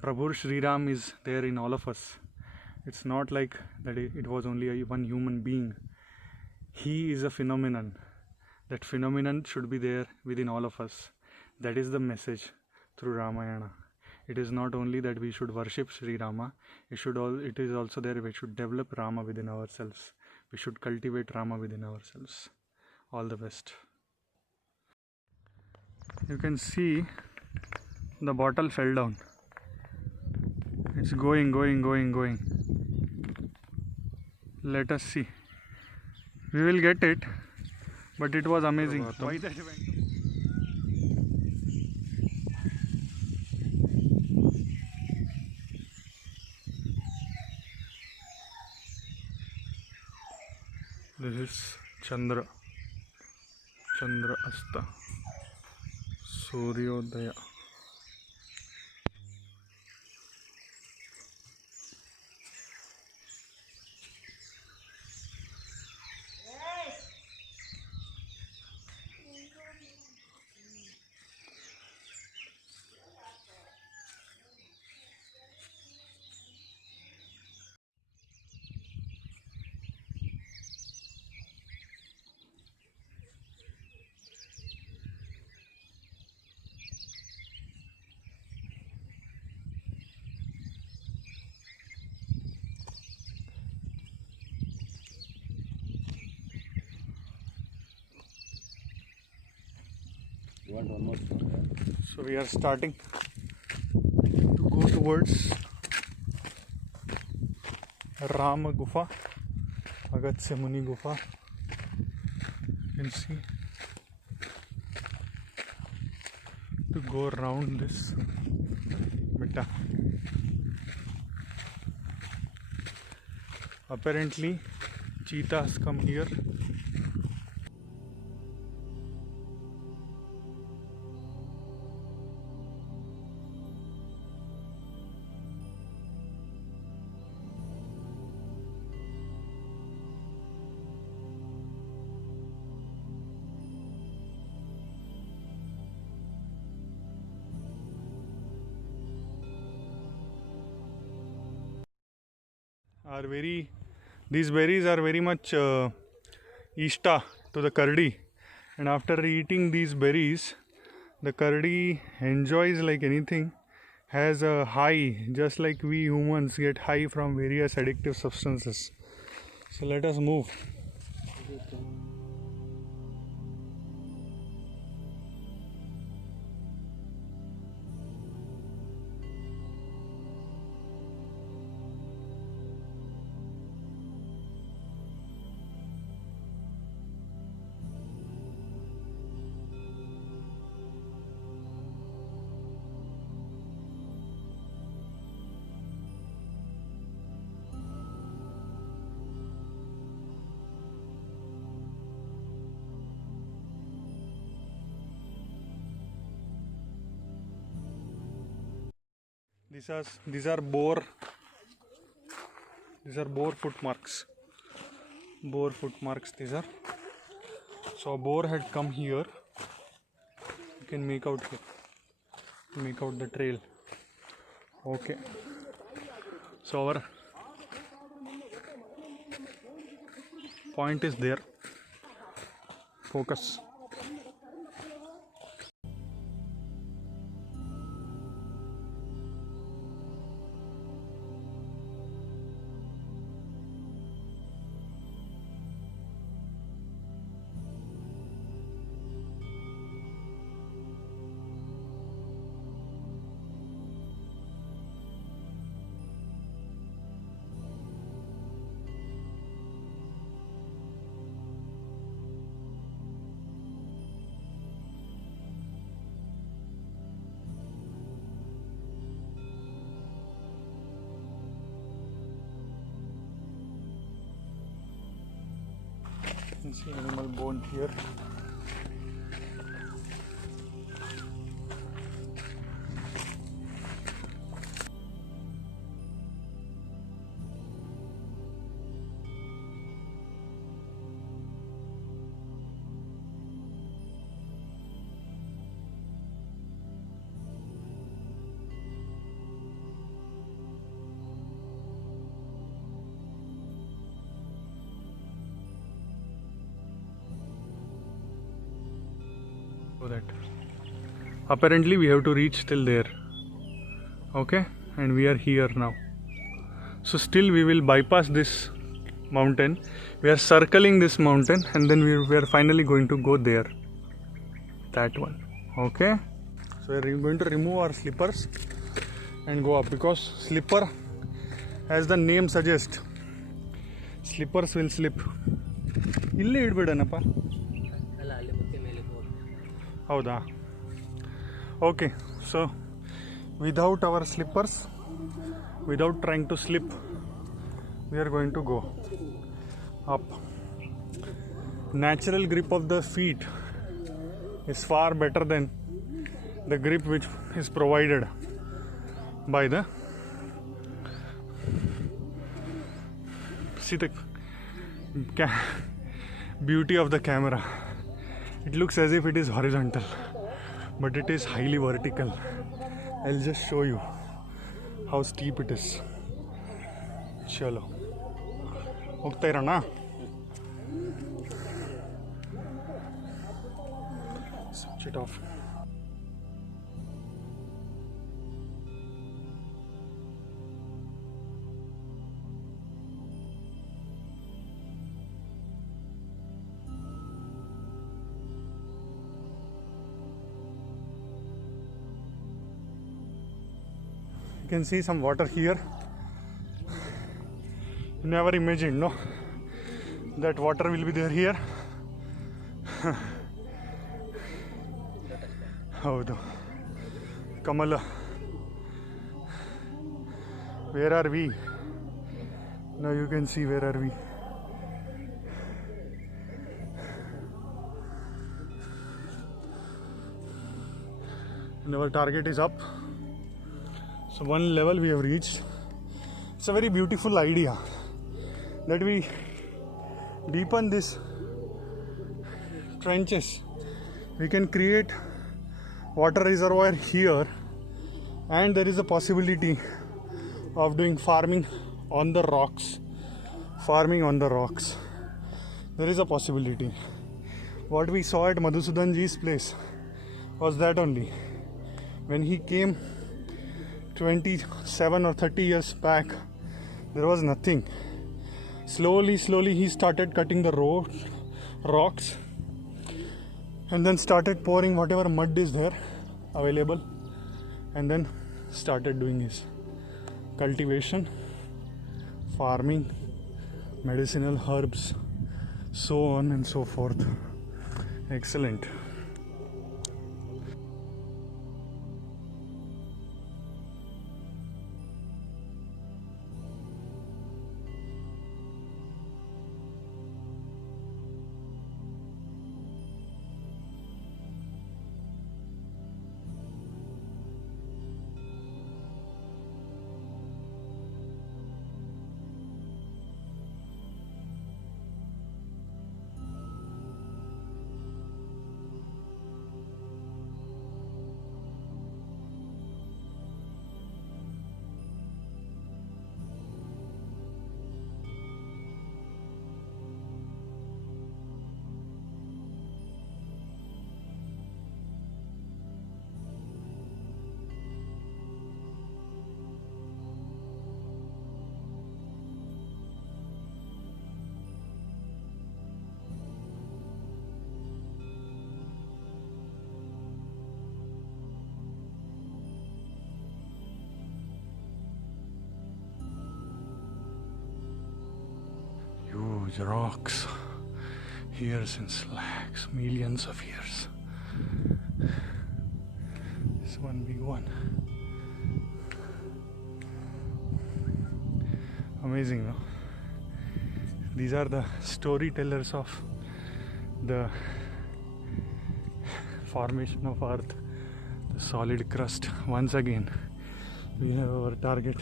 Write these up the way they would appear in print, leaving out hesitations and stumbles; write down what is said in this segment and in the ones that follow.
Prabhu Sri Ram is there in all of us. It's not like that it was only one human being. He is a phenomenon. That phenomenon should be there within all of us. That is the message through Ramayana. It is not only that we should worship Sri Rama, it is also there we should develop Rama within ourselves. We should cultivate Rama within ourselves. All the best. You can see the bottle fell down. It's going. Let us see. We will get it, but it was amazing. Why that went? This is Chandra Asta, Suryodaya. So we are starting to go towards Rama Gufa, Agastya Muni Gufa. You can see to go around this beta. Apparently, cheetahs come here. These berries are very much ishta to the kardi, and after eating these berries, the kardi enjoys like anything, has a high, just like we humans get high from various addictive substances. So let us move. These are boar footmarks. Boar footmarks these are. So a boar had come here. You can make out here. Make out the trail. Okay. So our point is there. Focus. You can see animal bone here. apparently we have to reach till there. Okay, and we are here now. So still we will bypass this mountain. We are circling this mountain and then we are finally going to go there. That one. Okay. So we are going to remove our slippers and go up, because slipper, as the name suggests, slippers will slip. ಇಲ್ಲೇ ಇಡ್ಬಿಡನಪ್ಪ. ಹೌದಾ? Okay, so without our slippers, without trying to slip, we are going to go up. Natural grip of the feet is far better than the grip which is provided by the, see the beauty of the camera. It looks as if it is horizontal, but it is highly vertical. I'll just show you how steep it is. Chalo, ಹೋಗ್ತಾ ಇರೋಣ. Switch it off. You can see some water here. You never imagined, no, that water will be there here. ಹೌದು, ಕಮಲ. Where are we? Now you can see where are we. And our target is up. So one level we have reached. It's a very beautiful idea that we deepen these trenches. We can create water reservoir here, and there is a possibility of doing farming on the rocks. There is a possibility. What we saw at Madhusudanji's place was that only. When he came 27 or 30 years back, there was nothing. Slowly he started cutting the rocks, and then started pouring whatever mud is there available, and then started doing his cultivation, farming, medicinal herbs, so on and so forth. Excellent. Huge rocks, years and slags, millions of years. This one big one. Amazing, no? These are the storytellers of the formation of Earth, the solid crust. Once again, we have our target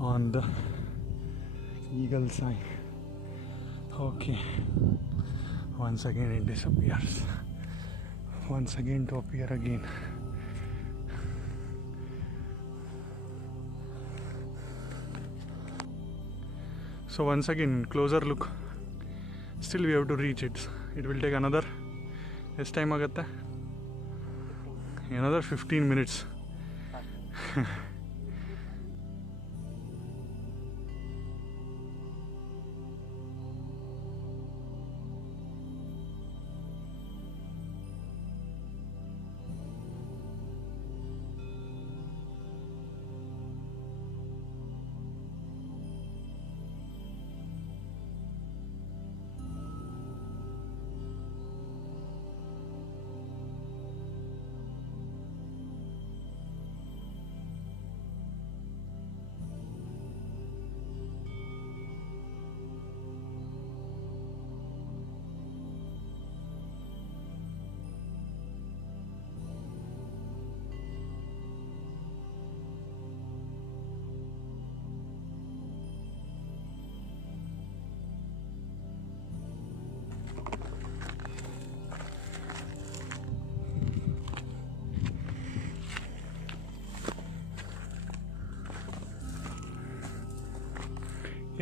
on the eagle sign. Okay, once again it disappears, once again to appear again. So once again, closer look. Still we have to reach it. It will take another, ಎಷ್ಟು time ಆಗುತ್ತೆ? another 15 minutes.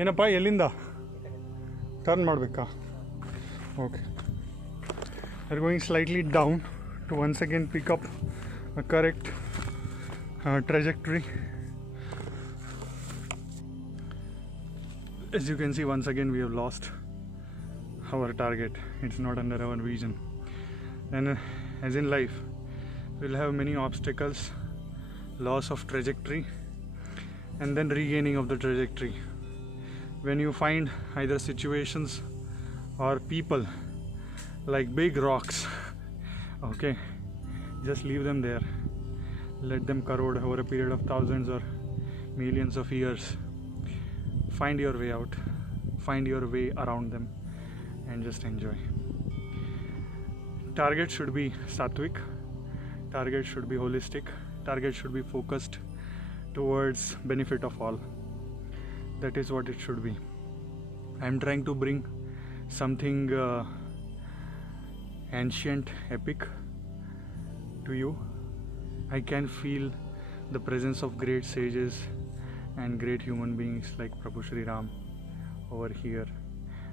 ಏನಪ್ಪ ಎಲ್ಲಿಂದ turn ಮಾಡಬೇಕಾ? Okay, are going slightly down to once again pick up a correct trajectory. As you can see, once again we have lost our target. It's not under our vision. And as in life, we'll have many obstacles, loss of trajectory, and then regaining of the trajectory. When you find either situations or people like big rocks, okay, just leave them there, let them corrode over a period of thousands or millions of years. Find your way out, find your way around them, and just enjoy. Target should be sattvic, target should be holistic, target should be focused towards benefit of all. That is what it should be. I am trying to bring something ancient, epic to you. I can feel the presence of great sages and great human beings like Prabhu Shri Ram over here,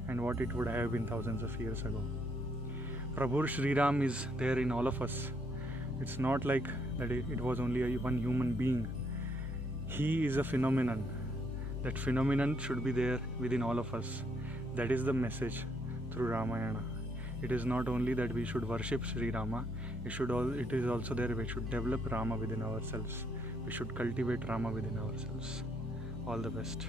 and what it would have been thousands of years ago. Prabhu Shri Ram is there in all of us. It's not like that it was only one human being. He is a phenomenon. That phenomenon should be there within all of us. That is the message through Ramayana. It is not only that we should worship Sri Rama, it is also there we should develop Rama within ourselves. We should cultivate Rama within ourselves. All the best.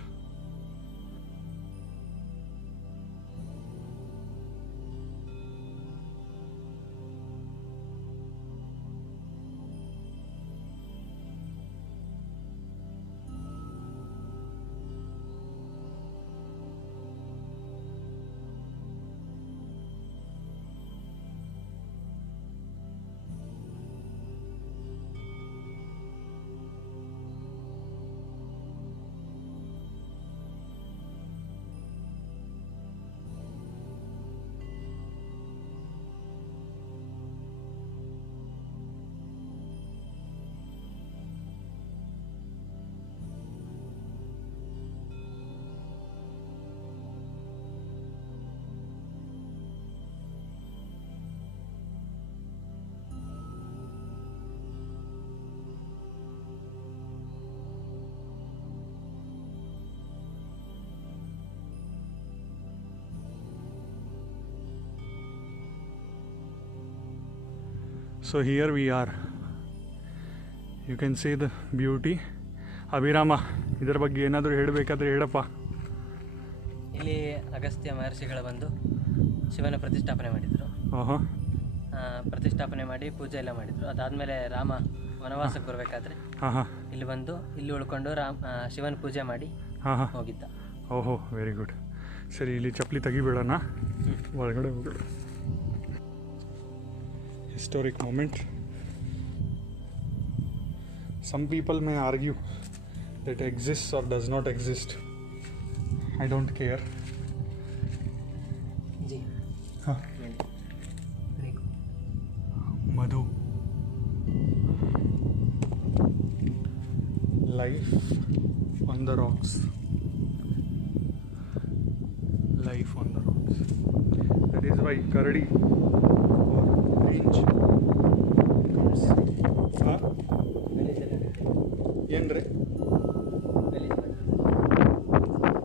So here we are. You can see the beauty. ಅಭಿರಾಮ, ಇದರ ಬಗ್ಗೆ ಏನಾದರೂ ಹೇಳಬೇಕಾದ್ರೆ ಹೇಳಪ್ಪ. ಇಲ್ಲಿ ಅಗಸ್ತ್ಯ ಮಹರ್ಷಿಗಳು ಬಂದು ಶಿವನ ಪ್ರತಿಷ್ಠಾಪನೆ ಮಾಡಿದರು. ಪ್ರತಿಷ್ಠಾಪನೆ ಮಾಡಿ ಪೂಜೆ ಎಲ್ಲ ಮಾಡಿದರು. ಅದಾದಮೇಲೆ ರಾಮ ವನವಾಸಕ್ಕೆ ಬರಬೇಕಾದ್ರೆ ಇಲ್ಲಿ ಬಂದು ಇಲ್ಲಿ ಉಳ್ಕೊಂಡು ಶಿವನ ಪೂಜೆ ಮಾಡಿ ಹೋಗಿದ್ದ. ಓಹೋ, ವೆರಿ ಗುಡ್. ಸರಿ, ಇಲ್ಲಿ ಚಪ್ಪಲಿ ತೆಗಿಬೇಡಣ, ಒಳಗಡೆ ಹೋಗೋಣ. Historic moment. Some people may argue that exists or does not exist. I don't care. Madhu. Life on the rocks. Life on the rocks. That is why Karadi or range comes ಹಾಂ ಏನು ರೀ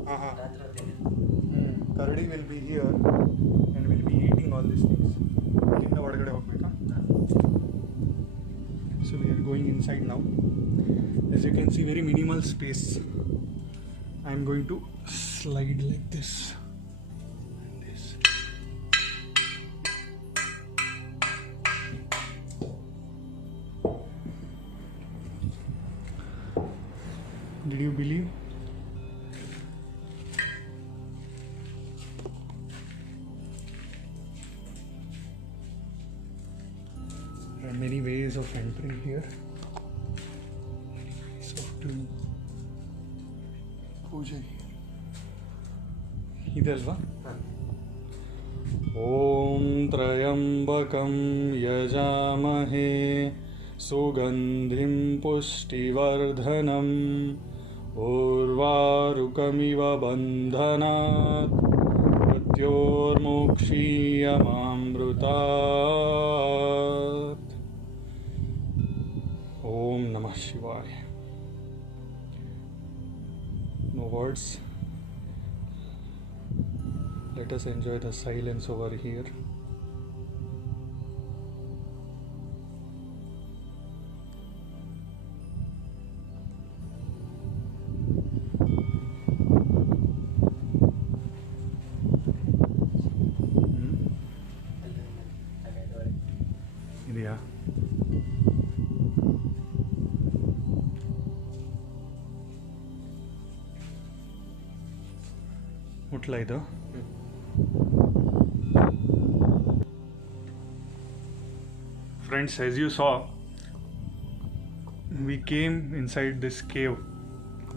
ಹಾಂ ಹಾಂ ಕರಡಿ will be here and will be eating all this things ಇಲ್ಲಿಂದ ಒಳಗಡೆ ಹೋಗ್ಬೇಕಾ so we are going inside now as you can see very minimal space. I am going to slide like this and this. Did you believe? There are many ways of entering here. ಪೂಜೆ ಇದಲ್ವಾ ಓಂ ತ್ರಯಂಬಕಂ ಯಜಾಮಹೇ ಸುಗಂಧಿಂ ಪುಷ್ಟಿವರ್ಧನಂ ಉರ್ವಾರುಕಮಿವ ಬಂಧನಾತ್ ಮೃತ್ಯೋರ್ಮೋಕ್ಷೀಯಮಾಮೃತಾತ್. ಓಂ ನಮಃ ಶಿವಾಯ. No words. Let us enjoy the silence over here. ಇದೆಯಾ? ಮುಟ್ಲ ಇದು friends, as you saw, we came inside this cave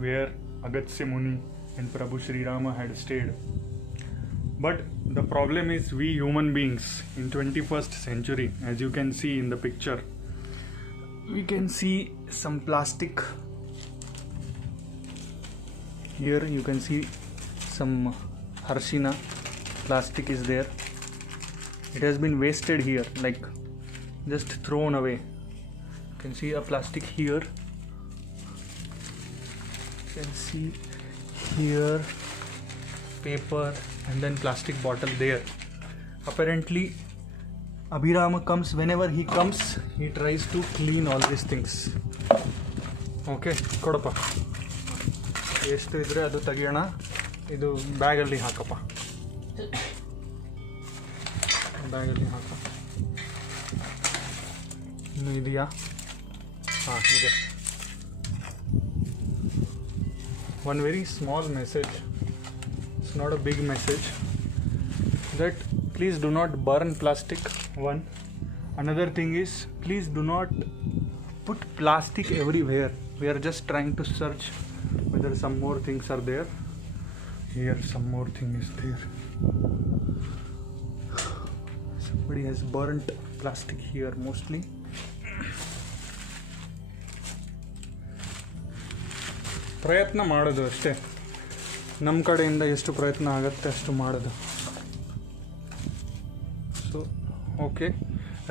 where Agastya Muni and Prabhu Sri Rama had stayed. But the problem is we human beings in 21st century, as you can see in the picture, we can see some plastic. Here you can see some Harshina plastic is there. It has been wasted here, like just thrown away. You can see a plastic here. You can see here paper and then plastic bottle there. Apparently Abhirama comes, whenever he comes he tries to clean all these things. Okay, ಕೊಡಪ್ಪ ಎಷ್ಟು ಇದ್ರೆ ಅದು ತೆಗಿಯೋಣ. ಇದು ಬ್ಯಾಗಲ್ಲಿ ಹಾಕಪ್ಪ, ಬ್ಯಾಗಲ್ಲಿ ಹಾಕ. ಇನ್ನು ಇದೆಯಾ? ಹಾಂ ಇದೆ. One very small message, it's not a big message, that please do not burn plastic. One, another thing is please do not put plastic everywhere. We are just trying to search whether some more things are there. Here some more thing is there. Somebody has burnt plastic here mostly. ಪ್ರಯತ್ನ ಮಾಡೋದು ಅಷ್ಟೇ, ನಮ್ಮ ಕಡೆಯಿಂದ ಎಷ್ಟು ಪ್ರಯತ್ನ ಆಗುತ್ತೆ ಅಷ್ಟು ಮಾಡೋದು. So okay,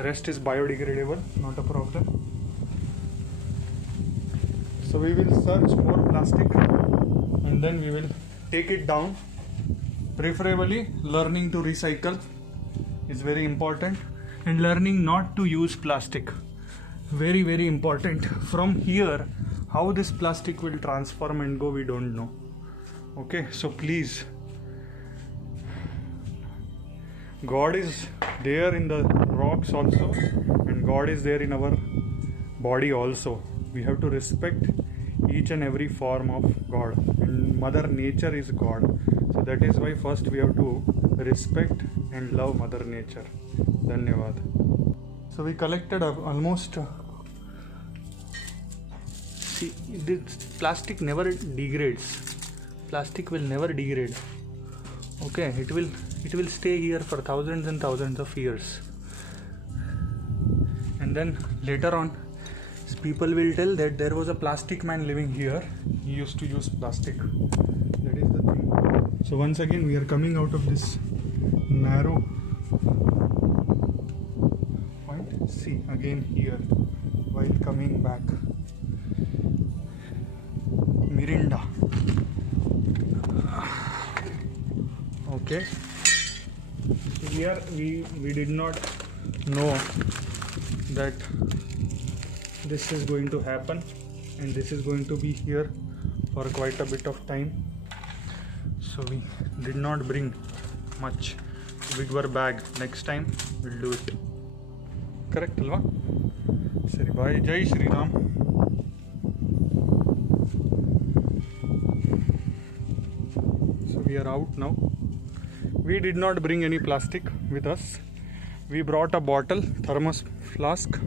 rest is biodegradable, not a problem. So we will search more plastic and then we will take it down. Preferably learning to recycle is very important, and learning not to use plastic, very very important. From here how this plastic will transform and go, we don't know. Okay, so please, God is there in the rocks also, and God is there in our body also. We have to respect each and every form of God, and Mother Nature is God. So that is why first we have to respect and love Mother Nature. Dhanyavad. So we collected almost see, this plastic never degrades. Plastic will never degrade. Okay, it will stay here for thousands and thousands of years, and then later on people will tell that there was a plastic man living here, he used to use plastic. That is the thing. So once again we are coming out of this narrow point. See again here while coming back. Mirinda. Okay. Here we did not know that this is going to happen, and this is going to be here for quite a bit of time. So we did not bring much bigger bag. Next time we'll do it. Correct, alva? Sari, bye. Jai Shri Ram. So we are out now. We did not bring any plastic with us. We brought a bottle, thermos flask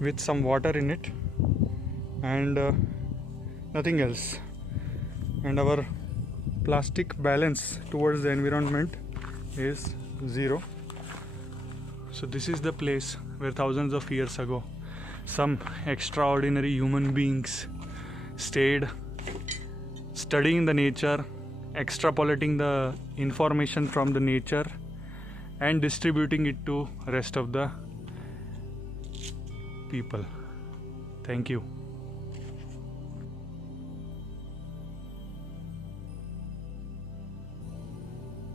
with some water in it, and nothing else. And our plastic balance towards the environment is 0. So this is the place where thousands of years ago some extraordinary human beings stayed, studying the nature, extrapolating the information from the nature and distributing it to rest of the people. Thank you.